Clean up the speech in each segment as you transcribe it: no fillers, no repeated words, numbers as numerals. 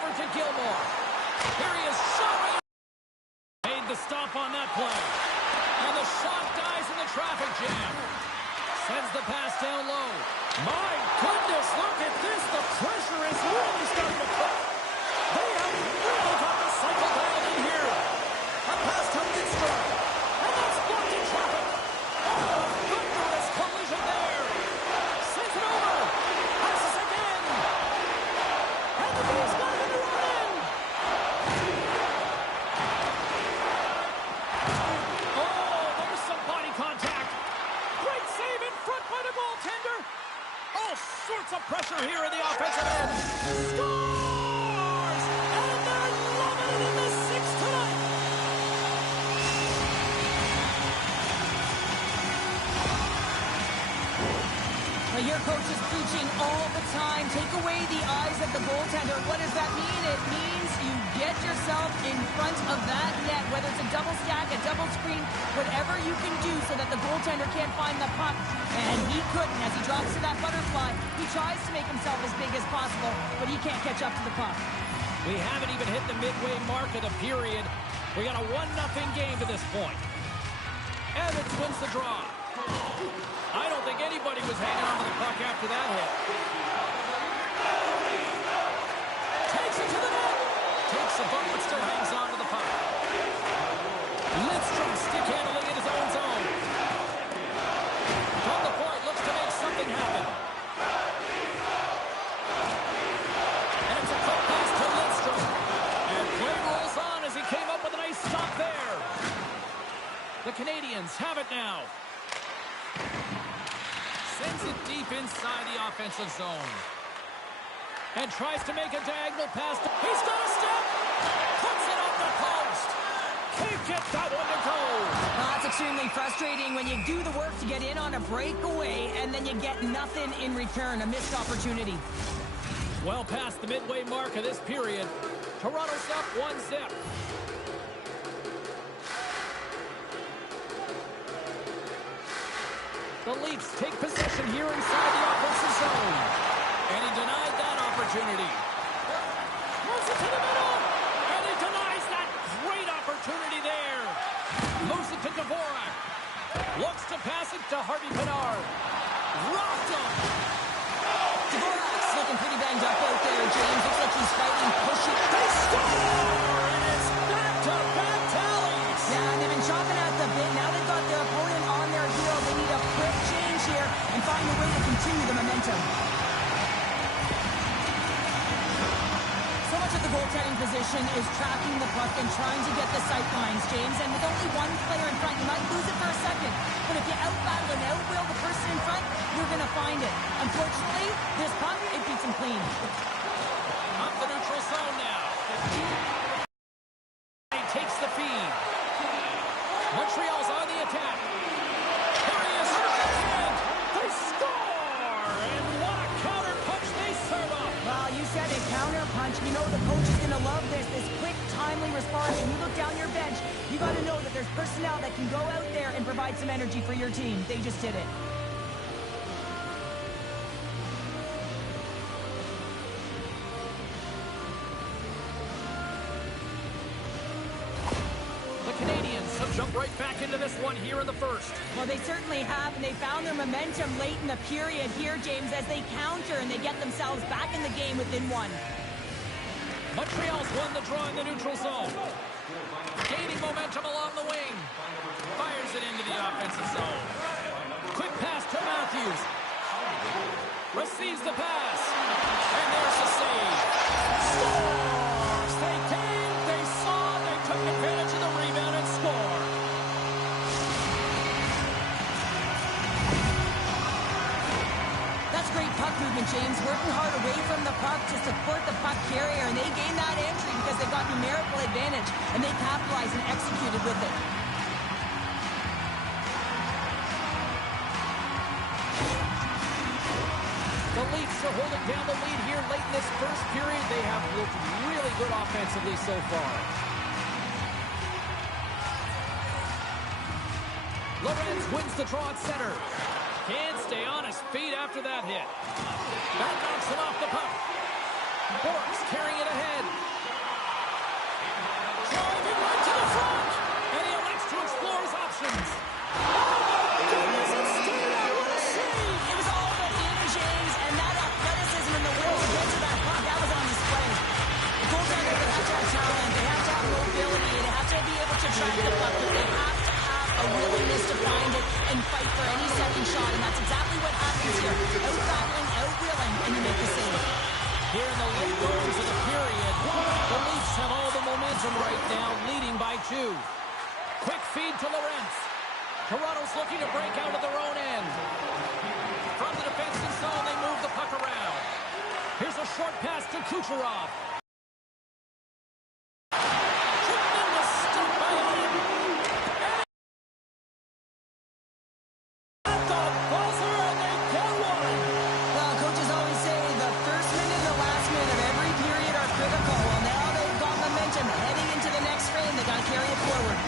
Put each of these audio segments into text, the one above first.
over to Gilmore. Here he is showing. Made the stop on that play. And the shot dies in the traffic jam. Sends the pass down low. My goodness, look at this. The pressure is really starting to put. They have really got the cycle dialed in here. A pass to Lindstrom. And that's blocked in traffic. Oh, thunderous collision there. Sends it over. Passes again. And the Bees got it in the run. Oh, there's some body contact. Great save in front by the goaltender. All sorts of pressure here in the offensive end. Scores! And they're loving it in the sixth tonight. Well, your coach is preaching all the time. Take away the eyes of the goaltender. What does that mean? It means you get yourself in front of that net, whether it's a double stack, a double screen, whatever you can do so that the goaltender can't find the puck. And he couldn't. As he drops to that butterfly, he tries to make himself as big as possible, but he can't catch up to the puck. We haven't even hit the midway mark of the period. We got a 1-0 game to this point. Evans wins the draw. I don't think anybody was hanging on to the puck after that hit. Takes it to the net. Takes the bump, but still hangs on to the puck. Lindstrom stick handling in his own zone. From the point, looks to make something happen. And it's a quick pass to Lindstrom. And play rolls on as he came up with a nice stop there. The Canadians have it now. Sends it deep inside the offensive zone. And tries to make a diagonal pass. He's got a step. Puts it up the post. Can't get that one to go. Well, that's extremely frustrating when you do the work to get in on a breakaway and then you get nothing in return. A missed opportunity. Well past the midway mark of this period. Toronto's up 1-0. The Leafs take possession here inside the offensive zone. And he denied that opportunity. Moves it to the middle. And he denies that great opportunity there. Moves it to Dvorak. Looks to pass it to Harvey Pinard. Rocked him. Dvorak's looking pretty banged up out there, James. Looks like he's fighting, pushing. They score! And it's back-to-back tallies. Yeah, they've been chopping at the bit. Now they've got their opponent on their heels. They need a quick change here and find a way to continue the momentum. So much of the goaltending position is tracking the puck and trying to get the sight lines, James. And with only one player in front, you might lose it for a second. But if you outbattle and outwill the person in front, you're going to find it. Unfortunately, this puck, it beats him clean. Up the neutral zone now. He takes the feed. Montreal's on the attack. Here he is. And they score! And what a counter punch they serve up. Well, you said a counter punch. You know the coach is going to love this quick, timely response. When you look down your bench, you got to know that there's personnel that can go out there and provide some energy for your team. They just did it. Jump right back into this one here in the first. Well, they certainly have, and they found their momentum late in the period here, James, as they counter and they get themselves back in the game within one. Montreal's won the draw in the neutral zone. Gaining momentum along the wing. Fires it into the offensive zone. Quick pass to Matthews. Receives the pass. And there's the save. Scores! They came, they saw, they took advantage of the rebound and scored. That's great puck movement, James. Working hard away from the puck to support the puck carrier, and they gained that entry because they've got numerical advantage, and they capitalized and executed with it. The Leafs are holding down the lead here late in this first period. They have looked really good offensively so far. Lorenz wins the draw at center. Can't stay on his feet after that hit. That knocks him off the puck. Bork's carrying it ahead. momentum right now, leading by 2. Quick feed to Lawrence. Toronto's looking to break out of their own end. From the defensive zone, they move the puck around. Here's a short pass to Kucherov. Tremendous stop by him. At the buzzer, and they get one. Well, coaches always say the first minute and the last minute of every period are critical. Well, now they've got momentum heading into the next frame. They got to carry it forward.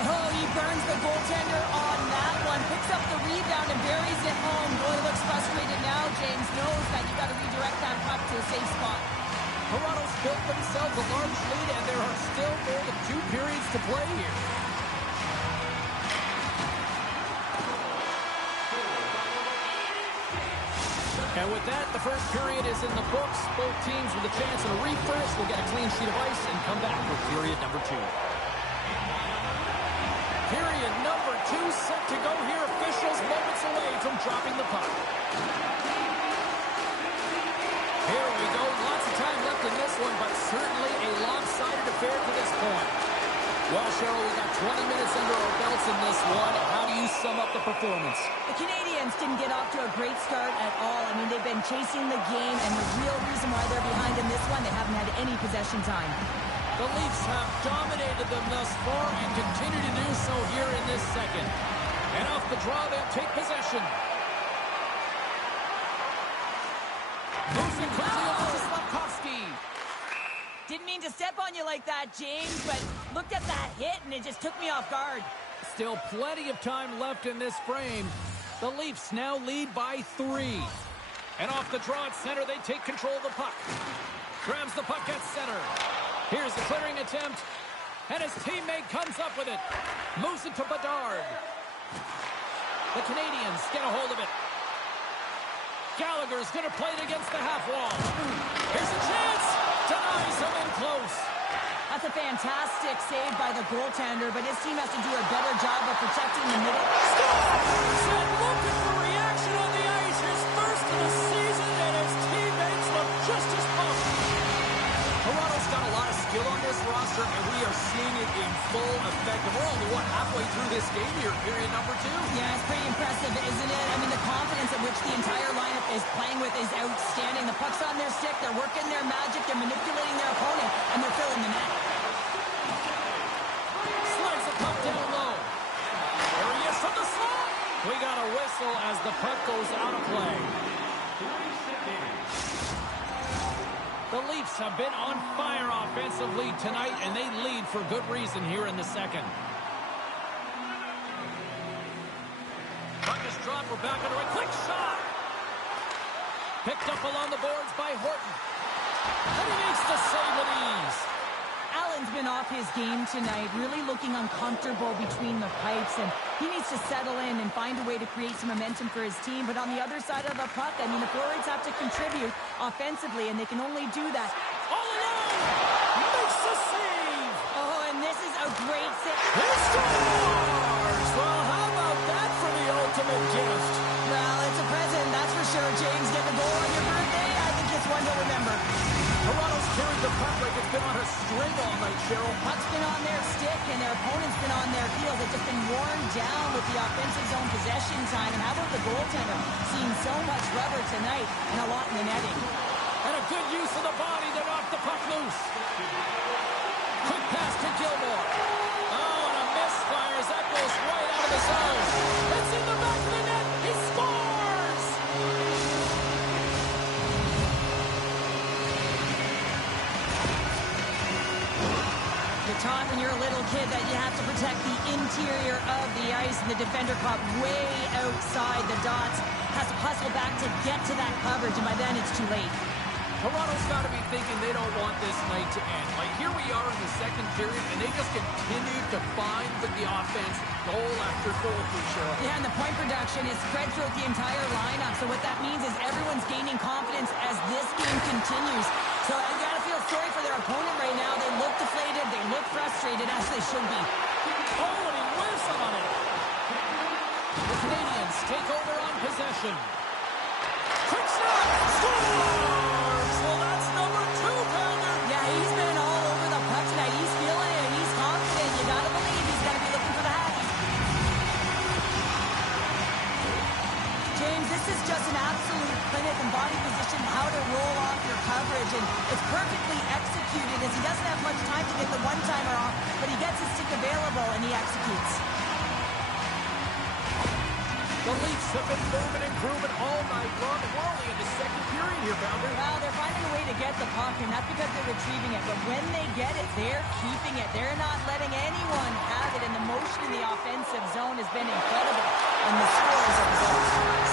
Oh, he burns the goaltender on that one. Picks up the rebound and buries it home. Boy, looks frustrated now. James knows that you got to redirect that puck to a safe spot. Toronto's built themselves a large lead, and there are still more than 2 periods to play here. And with that, the first period is in the books. Both teams with a chance at a refresh will get a clean sheet of ice and come back with period number 2. Period number 2 set to go here. Officials moments away from dropping the puck. Here we go. Lots of time left in this one, but certainly a lopsided affair to this point. Well, Cheryl, we got 20 minutes under our belts in this one. How do you sum up the performance? The Canadiens didn't get off to a great start at all. I mean, they've been chasing the game, and the real reason why they're behind in this one, they haven't had any possession time. The Leafs have dominated them thus far and continue to do so here in this second. And off the draw, they'll take possession. Moves it quickly over to Slafkovsky. Didn't mean to step on you like that, James, but looked at that hit, and it just took me off guard. Still plenty of time left in this frame. The Leafs now lead by 3. And off the draw at center, they take control of the puck. Grabs the puck at center. Here's the clearing attempt. And his teammate comes up with it. Moves it to Bedard. The Canadiens get a hold of it. Gallagher's going to play it against the half wall. Here's a chance. Denies him in close. That's a fantastic save by the goaltender, but his team has to do a better job of protecting the middle. Scores! And look at the reaction on the ice. His first of the season, and his teammates look just as pumped. Toronto's got a lot of skill on this roster, and we are seeing it in full effect. And we're only, halfway through this game here, period number 2. Yeah, it's pretty impressive, isn't it? I mean, the confidence at which the entire lineup is playing with is outstanding. The puck's on their stick, they're working their magic, they're manipulating their opponent, and they're filling the net. Slides the puck down low. There he is from the slot. We got a whistle as the puck goes out of play. The Leafs have been on fire offensively tonight, and they lead for good reason here in the second. Puck is dropped. We're back under a quick shot. Picked up along the boards by Horton. And he makes the save with ease. Allen's been off his game tonight, really looking uncomfortable between the pipes, and he needs to settle in and find a way to create some momentum for his team. But on the other side of the puck, I mean, the forwards have to contribute offensively, and they can only do that. All alone! Makes the save! Oh, and this is a great save. He scores! Well, how about that for the ultimate gift? Well, it's a present, that's for sure, James. Get the goal on your birthday, I think it's one to remember. Toronto's carried the puck like it's been on a string all night, Cheryl. Puck's been on their stick, and their opponent's been on their heels. They've just been worn down with the offensive zone possession time. And how about the goaltender? Seeing so much rubber tonight and a lot in the netting. And a good use of the body to knock the puck loose. Quick pass to Gilmore. Oh, and a misfire as that goes right out of the zone. It's in the back of the net. He scores! You're taught when you're a little kid that you have to protect the interior of the ice, and the defender caught way outside the dots. Has to hustle back to get to that coverage, and by then it's too late. Toronto's got to be thinking they don't want this night to end. Like, here we are in the second period, and they just continue to find with the offense goal after goal for sure. Yeah, and the point production is spread throughout the entire lineup. So what that means is everyone's gaining confidence as this game continues. So you got to feel sorry for their opponent right now. They look deflated. They look frustrated, as they should be. Oh, and he whiffs on it. The Canadiens take over on possession. Quick shot! Scores! Well, that's number 2, Pounder. Yeah, he's been all coverage, and it's perfectly executed as he doesn't have much time to get the one-timer off, but he gets his stick available and he executes. The Leafs have been moving and grooving all night long, and we're only in the second period here, Bounder. Well, they're finding a way to get the puck, and that's because they're retrieving it. But when they get it, they're keeping it. They're not letting anyone have it, and the motion in the offensive zone has been incredible. And the scores are good.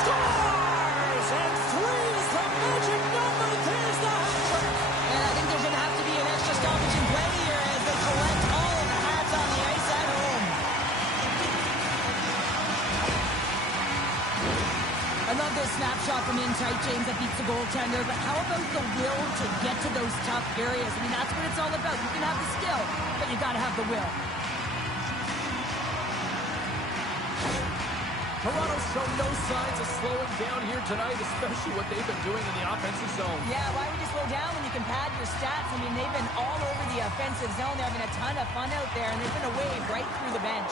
Scores! And three's the magic number. There's the hat trick. And I think there's going to have to be an extra stoppage in play here as they collect all of the hats on the ice at home. I love this snapshot from in tight, James, that beats the goaltender, but how about the will to get to those tough areas? I mean, that's what it's all about. You can have the skill, but you got to have the will. Toronto showed no signs of slowing down here tonight, especially what they've been doing in the offensive zone. Yeah, why would you slow down when you can pad your stats? I mean, they've been all over the offensive zone. They're having a ton of fun out there, and they've been a wave right through the bench.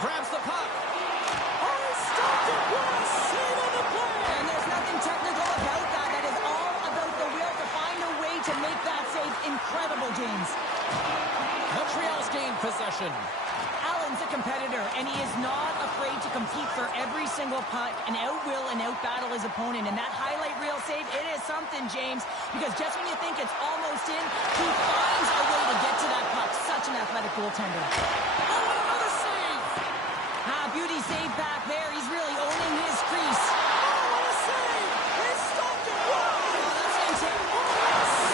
Grabs the puck. Stopped it. What a save on the play. And there's nothing technical about that. That is all about the will to find a way to make that save incredible, James. Montreal's gained possession. Allen's a competitor, and he is not afraid to compete for every single puck and out-will and out-battle his opponent. And that highlight reel save, it is something, James, because just when you think it's almost in, he finds a way to get to that puck. Such an athletic goaltender. Oh, another save. Beauty save back there. He's really owning his crease. Oh, what a save. He stopped it. Wow. That's insane.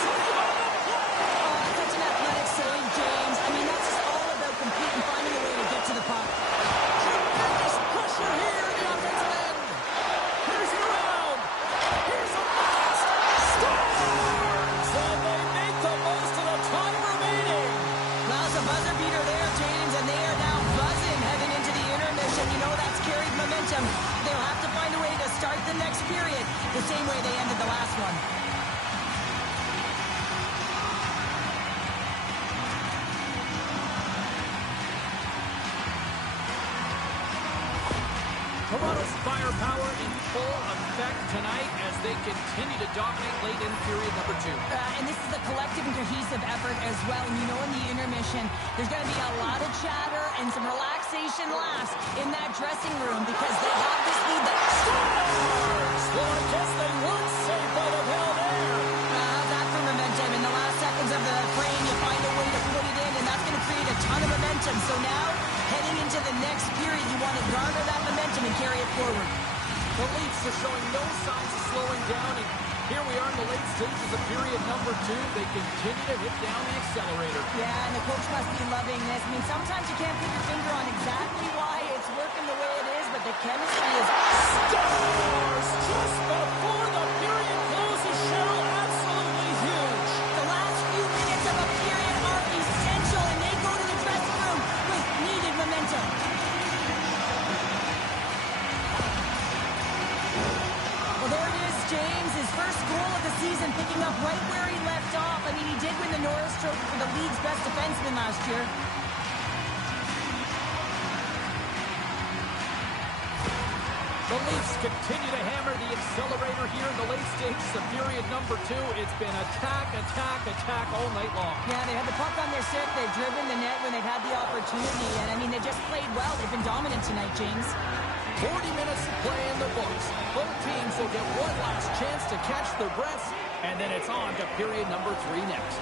Save on the play. Such an athletic save, James. I mean, that's just all about competing, finding a way to get to the puck. Tremendous pressure here in the offensive end. Here's it around. Here's a blast. Scores. And they make the most of the time remaining. Well, it's a buzzer beater there, James, and they are now buzzing heading into the intermission. You know that's carried momentum. They'll have to find a way to start the next period the same way they ended the last one. Toronto's firepower in full effect tonight as they continue to dominate late in period number 2. And this is a collective and cohesive effort as well. And you know in the intermission, there's going to be a lot of chatter and some relaxation last in that dressing room because they have this lead that Scores! Well, I guess they weren't safe by the hell there. how's that for momentum? In the last seconds of the frame, you find a way to put it in, and that's going to create a ton of momentum. So now, heading into the next period, you want to garner that momentum and carry it forward. The Leafs are showing no signs of slowing down, and here we are in the late stages of period number 2. They continue to hit down the accelerator. Yeah, and the coach must be loving this. I mean, sometimes you can't put your finger on exactly why it's working the way it is, but the chemistry is... Scores! Just before the period closes, Cheryl, absolutely huge. The last few minutes of a period are essential, and they go to the dressing room with needed momentum. Well, there it is, James. His first goal of the season, picking up right where he left off. I mean, he did win the Norris Trophy for the league's best defenseman last year. The Leafs continue to hammer the accelerator here in the late stages of period number 2. It's been attack, attack, attack all night long. Yeah, they had the puck on their stick. They've driven the net when they've had the opportunity. And, I mean, they just played well. They've been dominant tonight, James. 40 minutes of play in the books. Both teams will get one last chance to catch their breaths, and then it's on to period number 3 next.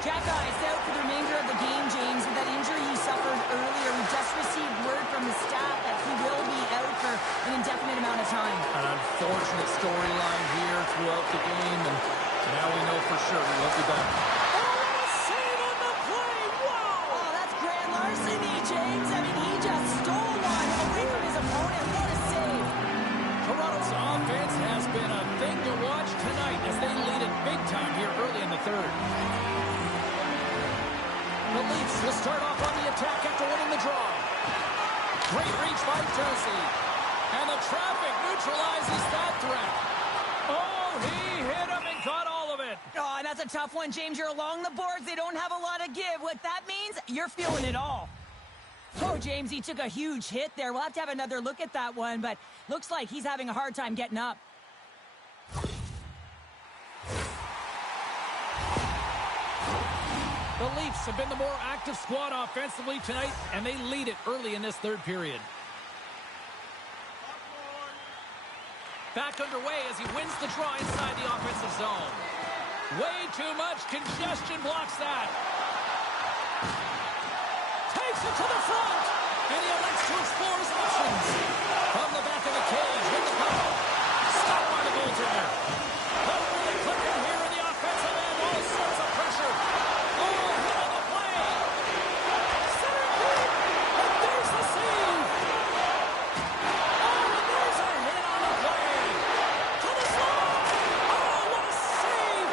Jack Ice out for the remainder of the game, James, with that injury he suffered earlier. We just received word from the staff that he will be out for an indefinite amount of time. An unfortunate storyline here throughout the game, and now we know for sure he won't be back. Oh, save on the play! Wow! Oh, that's grand larceny, James. I mean, he just stole one away from his opponent. What a save! Toronto's offense has been a thing to watch tonight as they lead it big time here early in the third. The Leafs will start off on the attack after winning the draw. Great reach by Jersey. And the traffic neutralizes that threat. Oh, he hit him and got all of it. Oh, and that's a tough one, James. You're along the boards. They don't have a lot of give. What that means, you're feeling it all. Oh, James, he took a huge hit there. We'll have to have another look at that one, but looks like he's having a hard time getting up. The Leafs have been the more active squad offensively tonight, and they lead it early in this third period. Back underway as he wins the draw inside the offensive zone. Way too much congestion blocks that. Takes it to the front, and he elects to explore his options. From the back of the cage with the puck. Stopped by the goaltender. They're really clicking here in the offensive end. All sorts of pressure. Oh, hit on the play. Center deep, and there's the save. Oh, and there's a hit on the play. To the slot. Oh, what a save.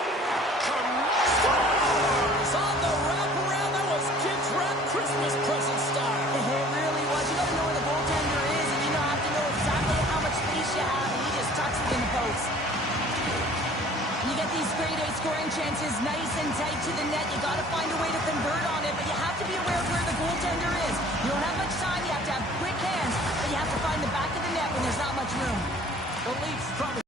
Stars on the wraparound. That was kids' wrap Christmas present style. It really was. You gotta know where the goaltender is, and you have to know exactly how much space you have, and he just tucks it in the post. You get these grade A scoring chances nice and tight to the net. You gotta find a way to convert on it, but you have to be aware of where the goaltender is. You don't have much time. You have to have quick hands, but you have to find the back of the net when there's not much room. The Leafs probably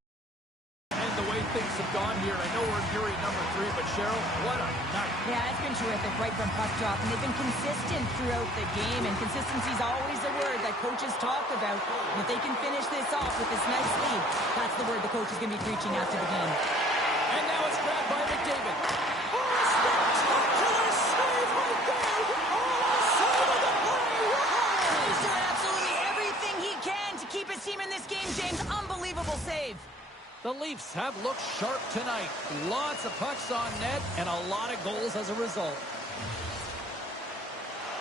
and the way things have gone here. I know we're in period number 3, but Cheryl, what a night. Yeah, it's been terrific right from puck drop, and they've been consistent throughout the game, and consistency is always a word that coaches talk about. And if they can finish this off with this nice lead, that's the word the coach is going to be preaching after the game. And now it's grabbed by McDavid. Oh, a spectacular save right there. Oh, save of the play. Wow. He's doing absolutely everything he can to keep his team in this game, James. Unbelievable save. The Leafs have looked sharp tonight. Lots of pucks on net and a lot of goals as a result.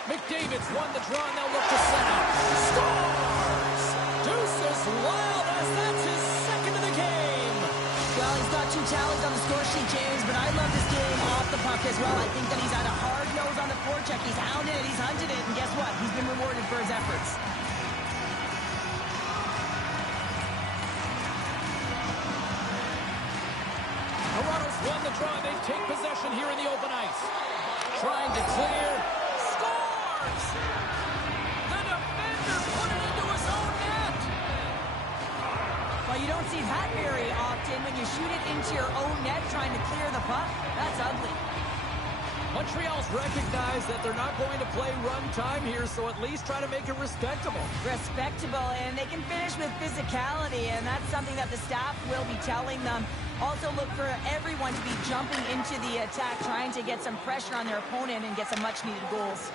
McDavid's won the draw and they'll look to set up. Scores! Deuces Wild as that's his second of the game. Well, he's got 2 tallies on the score sheet, James, but I love this game off the puck as well. I think that he's had a hard nose on the forecheck. He's hounded it, he's hunted it, and guess what? He's been rewarded for his efforts. Toronto's won the draw. They take possession here in the open ice. Trying to clear. Scores! The defender put it into his own net. Well, you don't see that very often when you shoot it into your own net trying to clear the puck. That's ugly. Montreal's recognized that they're not going to play run time here, so at least try to make it respectable. Respectable, and they can finish with physicality, and that's something that the staff will be telling them. Also look for everyone to be jumping into the attack, trying to get some pressure on their opponent and get some much-needed goals.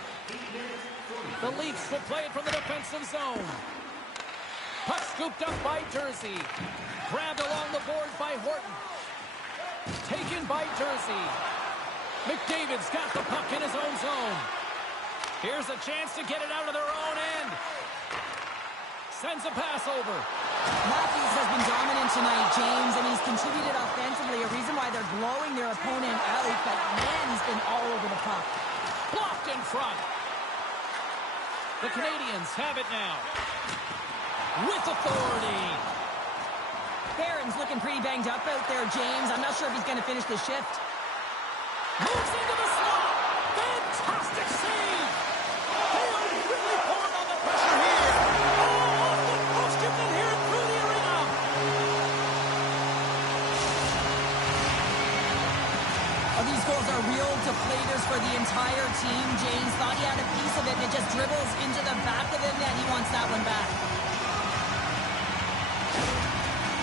The Leafs will play it from the defensive zone. Puck scooped up by Jersey. Grabbed along the boards by Horton. Taken by Jersey. McDavid's got the puck in his own zone. Here's a chance to get it out of their own end. Sends a pass over. Matthews has been dominant tonight, James, and he's contributed offensively, a reason why they're blowing their opponent out, but man, he's been all over the puck. Blocked in front. The Canadians have it now. With authority. Barron's looking pretty banged up out there, James. I'm not sure if he's going to finish the shift. Moves into the slot. Fantastic save. They are really pouring on the pressure here. Oh, off the post, you can hear it through the arena. Oh, these goals are real deflators for the entire team. James thought he had a piece of it, and it just dribbles into the back of the net. He wants that one back.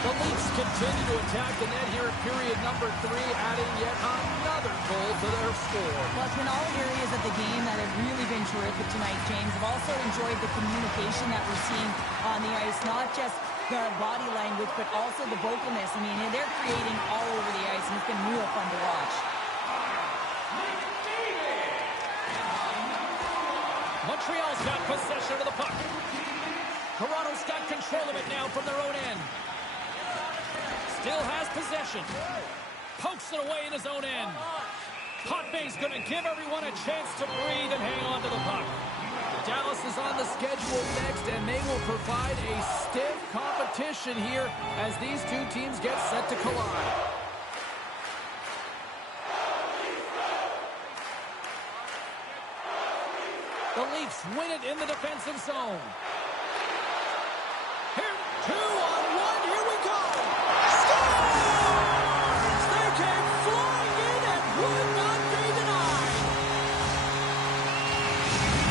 The Leafs continue to attack the net here at period number 3, adding yet another goal to their score. Well, it's been all areas of the game that have really been terrific tonight, James. I've also enjoyed the communication that we're seeing on the ice, not just the body language, but also the vocalness. I mean, they're creating all over the ice, and it's been real fun to watch. Montreal's got possession of the puck. Toronto's got control of it now from their own end. Still has possession. Pokes it away in his own end. Potvay's going to give everyone a chance to breathe and hang on to the puck. Dallas is on the schedule next, and they will provide a stiff competition here as these two teams get set to collide. The Leafs win it in the defensive zone. Here, 2-on-1. Here we go. Scores! They came flying in and would not be denied.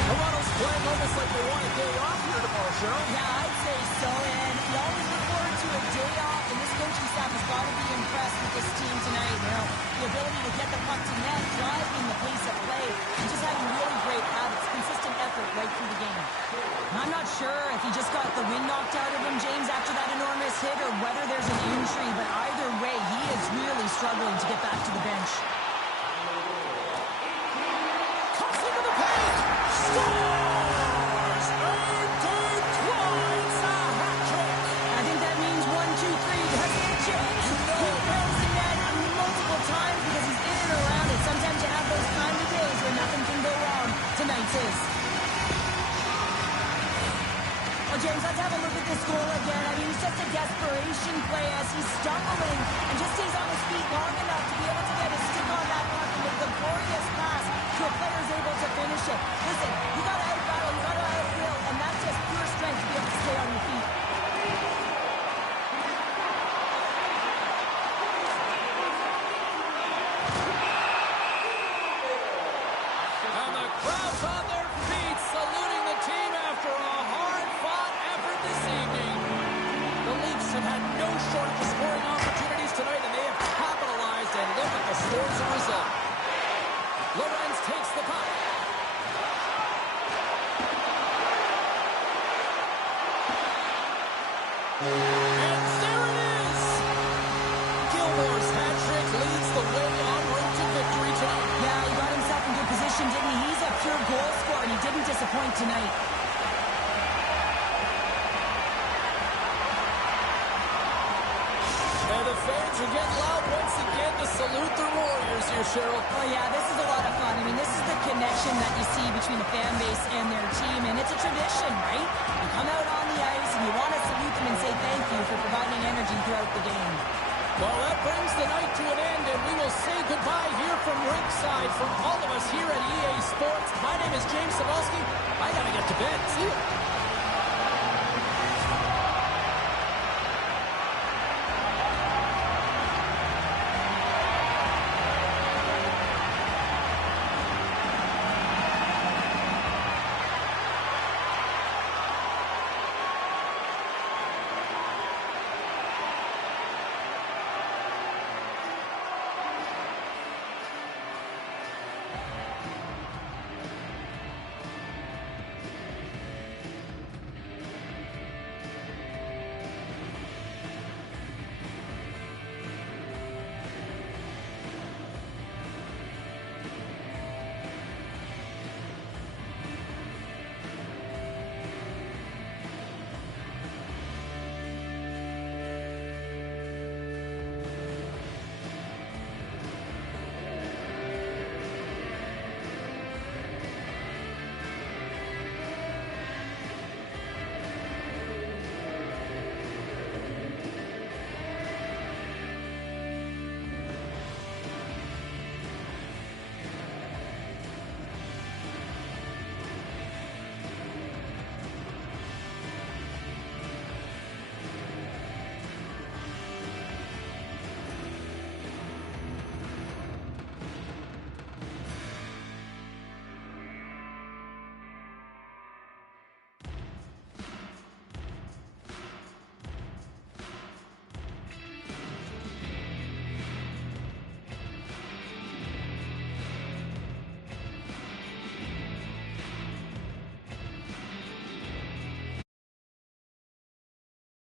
Toronto's playing almost like they want a day off here tomorrow, Cheryl. Yeah, I'd say so. And you always look forward to a day off, and this coaching staff has got to be impressed with this team tonight. You know, the ability to get the puck to net, driving the pace of play, and just having really great habits, consistent effort right through the game. I'm not sure if he just got the wind knocked out of him, James, after that enormous hit, or whether there's an injury, but either way, he is really struggling to get back to the bench. Comes into the paint. Scores! Intertwines a hat trick. I think that means 1, 2, 3. Doesn't it, James? You know He knows the net multiple times because he's in and around it. Sometimes you have those kind of days where nothing can go wrong. Tonight's his. Well, James, let's have a look at this goal again. I mean, it's just a desperation play as he's stumbling and just stays on his feet long enough to be able to get his stick on that puck and make the glorious pass to a player's able to finish it. Listen, you got to out-battle, you got to out-will, and that's just pure strength to be able to stay on your feet. And the crowd's on their feet, saluting the team after a hard-fought effort this evening. The Leafs have had no shortage of scoring opportunities tonight, and they have capitalized, and look at the scores as a result. Lorenz takes the puck. And there it is! Gilmore's hat trick leads the way en route to victory tonight. Yeah, he got himself in good position, didn't he? He's a pure goal scorer, and he didn't disappoint tonight. And the fans are getting loud once again to salute their Warriors here, Cheryl. Oh, yeah, this is a lot of fun. I mean, this is the connection that you see between the fan base and their team, and it's a tradition, right? You come out on the ice, and you want to salute them and say thank you for providing energy throughout the game. Well, that brings the night to an end, and we will say goodbye here from ringside from all of us here at EA Sports. My name is James Cybulski. I got to get to bed. See you.